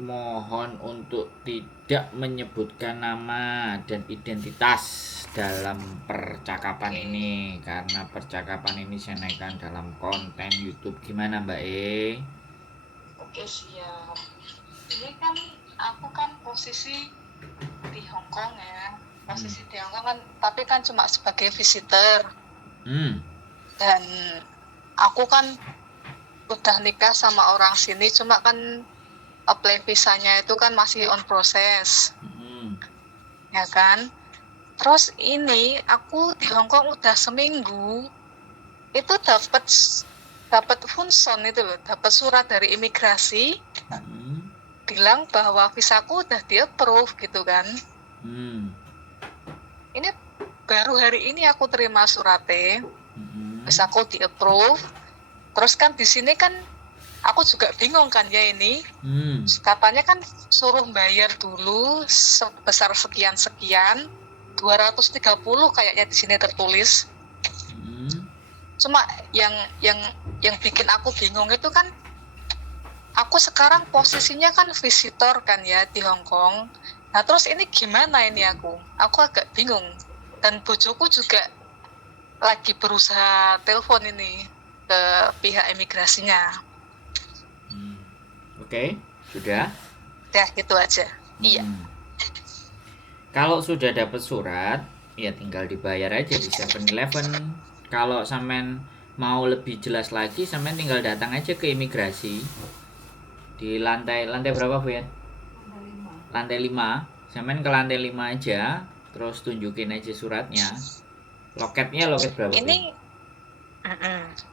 Mohon untuk tidak menyebutkan nama dan identitas dalam percakapan ini karena percakapan ini saya naikkan dalam konten YouTube. Gimana Mbak E? Oke, siap. Ini kan aku kan posisi di Hong Kong ya. Posisi di Hong Kong kan, tapi kan cuma sebagai visitor. Dan aku kan udah nikah sama orang sini, cuma kan apply visanya itu kan masih on proses. Ya kan? Terus ini aku di Hong Kong udah seminggu, itu dapat funson itu loh, dapat surat dari imigrasi bilang bahwa visaku udah di-approve gitu kan. Ini baru hari ini aku terima suratnya, visaku di-approve. Terus kan di sini kan aku juga bingung kan ya ini. Katanya kan suruh bayar dulu sebesar sekian-sekian, 230 kayaknya di sini tertulis. Cuma yang bikin aku bingung itu kan, aku sekarang posisinya kan visitor kan ya di Hong Kong. Nah terus ini gimana ini aku agak bingung. Dan bojoku juga lagi berusaha telepon ini ke pihak imigrasinya. Oke, sudah? Ya gitu aja. Iya. Kalau sudah dapat surat, ya tinggal dibayar aja di 7-Eleven. Kalau sampean mau lebih jelas lagi, sampean tinggal datang aja ke imigrasi. Di lantai berapa Bu ya? Lantai 5. Sampean ke lantai 5 aja, terus tunjukin aja suratnya. Loketnya loket berapa Bu?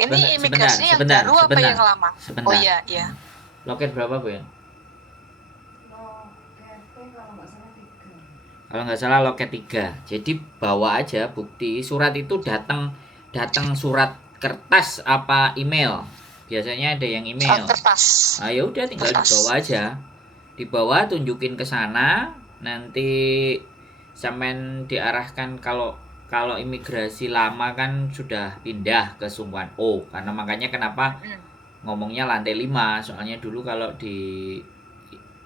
Ini imigrasi yang baru apa yang lama? Sebentar. Oh iya, iya. Loket berapa Bu ya? Kalau nggak salah loket 3. Jadi bawa aja bukti surat itu datang surat kertas apa email. Biasanya ada yang email. Kertas. Nah, ya udah tinggal dibawa aja. Dibawa tunjukin ke sana, nanti sampean diarahkan. Kalau imigrasi lama kan sudah pindah ke Sung Wan Oh, karena makanya kenapa ngomongnya lantai 5. Soalnya dulu kalau di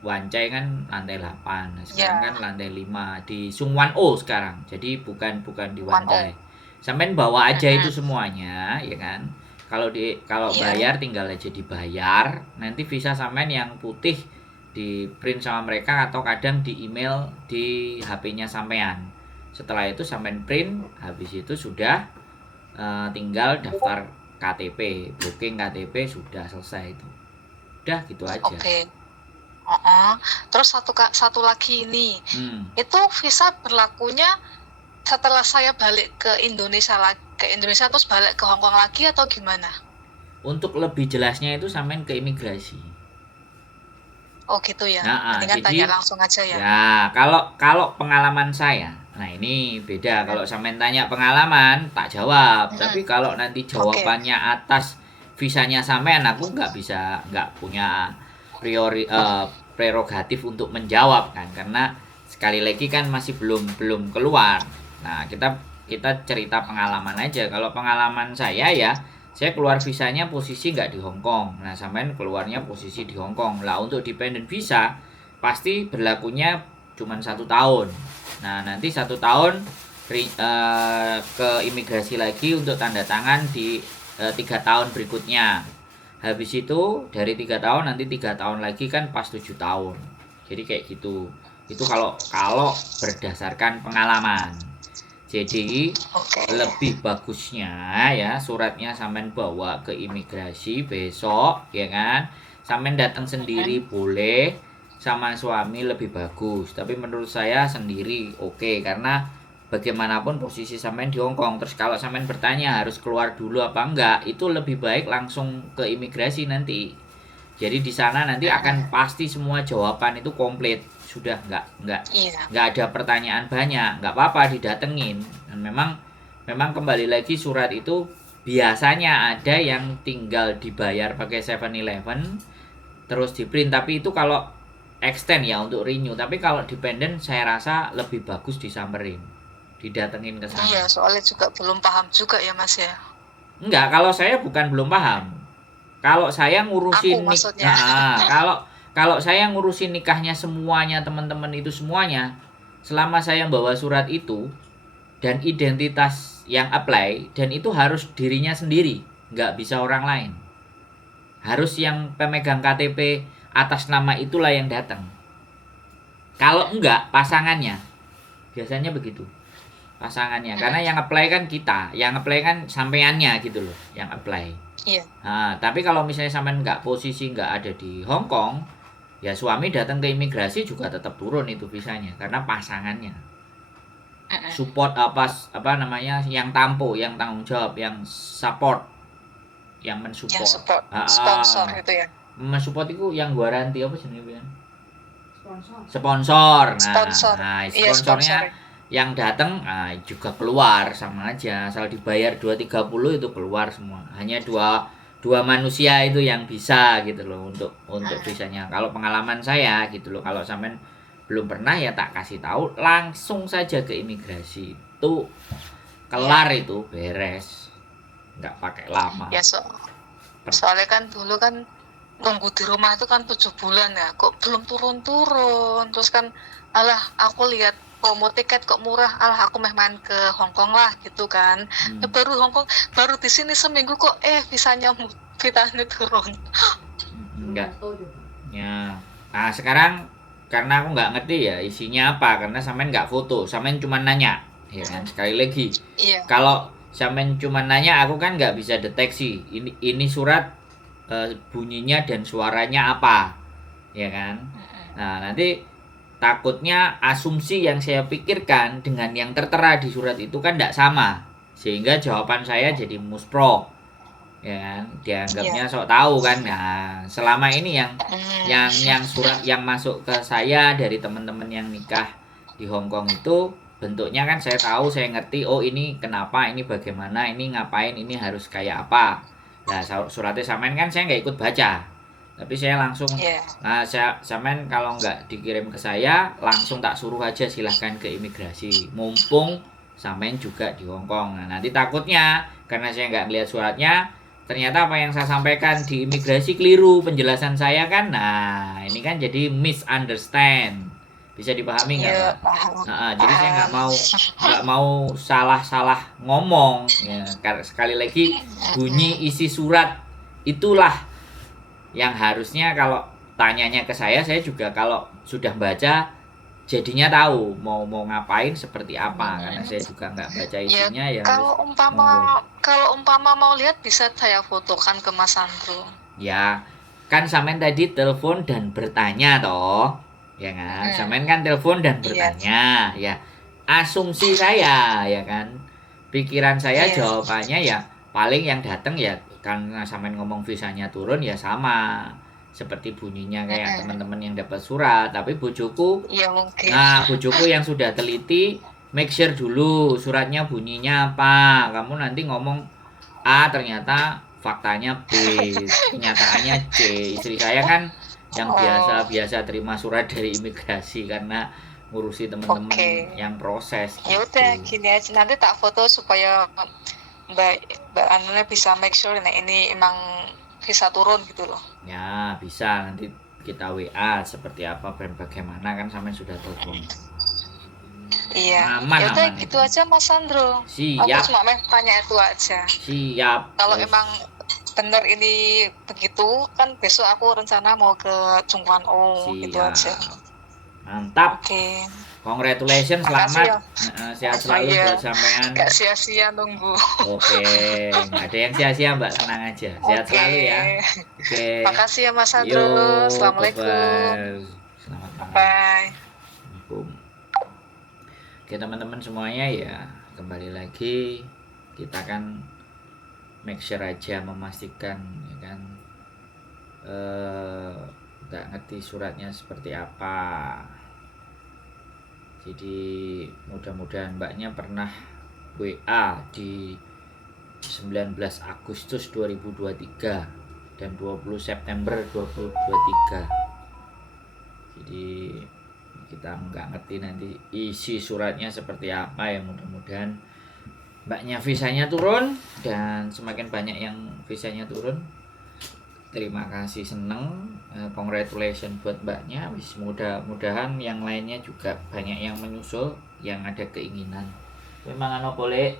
Wancai kan lantai 8. Nah, sekarang kan lantai 5 di Sung Wan Oh sekarang. Jadi bukan di Wancai. Sampean bawa aja itu semuanya, ya kan? Kalau bayar tinggal aja dibayar. Nanti visa sampean yang putih di print sama mereka atau kadang di email di HP-nya sampean. Setelah itu sampean print, habis itu sudah tinggal daftar KTP, booking KTP sudah selesai itu. Udah gitu aja. Oke. Terus satu lagi ini, itu visa berlakunya setelah saya balik ke Indonesia terus balik ke Hong Kong lagi atau gimana? Untuk lebih jelasnya itu sampean ke imigrasi. Oh gitu ya. Nah, jadi tanya langsung aja ya. Ya, kalau pengalaman saya, nah ini beda. Kalau sampean tanya pengalaman, tak jawab. Tapi kalau nanti jawabannya atas visanya sampean, aku nggak punya prerogatif untuk menjawab kan, karena sekali lagi kan masih belum keluar. Nah, kita cerita pengalaman aja. Kalau pengalaman saya ya, saya keluar visanya posisi nggak di Hong Kong. Nah, sampean keluarnya posisi di Hong Kong. Lah, untuk dependent visa pasti berlakunya cuma 1 tahun. Nah, nanti 1 tahun ke imigrasi lagi untuk tanda tangan di 3 tahun berikutnya. Habis itu dari 3 tahun nanti 3 tahun lagi kan pas 7 tahun. Jadi kayak gitu. Itu kalau berdasarkan pengalaman. Jadi lebih bagusnya ya suratnya sampean bawa ke imigrasi besok, ya kan? Sampean datang sendiri boleh, sama suami lebih bagus. Tapi menurut saya sendiri oke, karena bagaimanapun posisi sampean di Hong Kong. Terus kalau sampean bertanya harus keluar dulu apa enggak, itu lebih baik langsung ke imigrasi nanti. Jadi di sana nanti akan pasti semua jawaban itu komplit. Sudah nggak ada pertanyaan banyak, nggak apa-apa didatengin. Dan memang kembali lagi surat itu biasanya ada yang tinggal dibayar pakai 7-Eleven terus di print, tapi itu kalau extend ya untuk renew. Tapi kalau dependent saya rasa lebih bagus disamperin, didatengin ke sana. Iya, soalnya juga belum paham juga ya Mas ya. Enggak, kalau saya bukan belum paham. Kalau saya ngurusin kalau saya ngurusin nikahnya semuanya, teman-teman itu semuanya, selama saya bawa surat itu dan identitas yang apply, dan itu harus dirinya sendiri, nggak bisa orang lain. Harus yang pemegang KTP atas nama itulah yang datang. Kalau enggak, pasangannya. Biasanya begitu. Pasangannya. Karena yang apply kan kita, yang apply kan sampeannya gitu loh, yang apply. Iya. Nah, tapi kalau misalnya sampean nggak posisi nggak ada di Hong Kong, ya suami datang ke imigrasi juga tetap turun itu visanya karena pasangannya. Support apa namanya, yang tampo, yang tanggung jawab, yang support, yang mensupport. Yang support, sponsor itu ya. Mensupport itu yang garanti apa jenenge? Sponsor. Sponsor. Nah, Iya, sponsornya sponsor. yang datang juga keluar sama aja, asal dibayar 230 itu keluar semua. Hanya dua manusia itu yang bisa gitu loh untuk visanya. Kalau pengalaman saya gitu loh, kalau sampean belum pernah ya tak kasih tahu, langsung saja ke imigrasi. Itu kelar itu beres. Nggak pakai lama. Ya soalnya kan dulu kan nunggu di rumah itu kan 7 bulan ya, kok belum turun-turun. Terus kan alah aku lihat promo tiket kok murah, alah aku main ke Hong Kong lah gitu kan. Baru Hong Kong, baru di sini seminggu kok visanya turun. Enggak. Ya. Nah, sekarang karena aku nggak ngerti ya isinya apa, karena sampean nggak foto, sampean cuma nanya, ya kan. Sekali lagi. Iya. Kalau sampean cuma nanya, aku kan nggak bisa deteksi ini surat bunyinya dan suaranya apa, ya kan. Nah, nanti takutnya asumsi yang saya pikirkan dengan yang tertera di surat itu kan tidak sama, sehingga jawaban saya jadi muspro, ya kan, dianggapnya sok tahu kan. Nah, selama ini yang surat yang masuk ke saya dari teman-teman yang nikah di Hong Kong itu bentuknya kan saya tahu, saya ngerti, oh ini kenapa, ini bagaimana, ini ngapain, ini harus kayak apa. Nah, suratnya samain kan saya nggak ikut baca, tapi saya langsung sampean kalau nggak dikirim ke saya, langsung tak suruh aja silahkan ke imigrasi, mumpung sampean juga di Hong Kong. Nah, nanti takutnya karena saya nggak lihat suratnya, ternyata apa yang saya sampaikan di imigrasi keliru penjelasan saya kan. Nah, ini kan jadi misunderstand. Bisa dipahami nggak, Pak? Jadi saya nggak mau salah ngomong ya. Sekali lagi, bunyi isi surat itulah yang harusnya kalau tanyanya ke saya juga kalau sudah baca jadinya tahu mau ngapain seperti apa, karena saya juga nggak baca isinya ya. Kalau umpama mau lihat bisa saya fotokan ke Mas Sandro. Ya kan sampean tadi telepon dan bertanya toh, ya kan. Sampean kan telepon dan bertanya, ya asumsi saya ya kan, pikiran saya jawabannya ya paling yang datang ya karena sampean ngomong visanya turun ya sama seperti bunyinya kayak teman-teman yang dapat surat. Tapi bojoku, nah bojoku yang sudah teliti, make sure dulu suratnya bunyinya apa. Kamu nanti ngomong A ternyata faktanya B, kenyataannya C. Istri saya kan yang biasa terima surat dari imigrasi karena ngurusi teman-teman yang proses. Ya udah gini aja, nanti tak foto supaya Mbak Anuna bisa make sure nah ini emang visa turun gitu loh. Ya bisa, nanti kita WA seperti apa dan bagaimana kan sampai sudah telepon. Iya. Ya udah gitu itu aja Mas Sandro. Siap. Aku cuma tanya itu aja. Siap. Kalau emang benar ini begitu kan besok aku rencana mau ke Chungkwan O gitu aja. Mantap. Oke. Congratulations, selamat ya. Sehat selalu buat sampean. Gak sia-sia nunggu. Oke, nggak ada yang sia-sia Mbak, tenang aja. Sehat selalu ya. Oke. Makasih ya Mas Sandro. Assalamualaikum. Selamat malam. Bye. Oke teman-teman semuanya, ya kembali lagi kita kan make sure aja, memastikan ya kan nggak ngerti suratnya seperti apa. Jadi mudah-mudahan mbaknya pernah WA di 19 Agustus 2023 dan 20 September 2023. Jadi kita nggak ngerti nanti isi suratnya seperti apa ya. Mudah-mudahan mbaknya visanya turun, dan semakin banyak yang visanya turun Terima kasih, seneng. Congratulations buat mbaknya. Wis mudah-mudahan yang lainnya juga banyak yang menyusul, yang ada keinginan. Memang ano boleh.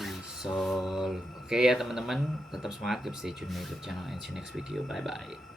Isol. Oke ya teman-teman, tetap semangat, keep stay tune di YouTube channel and see you next video. Bye bye.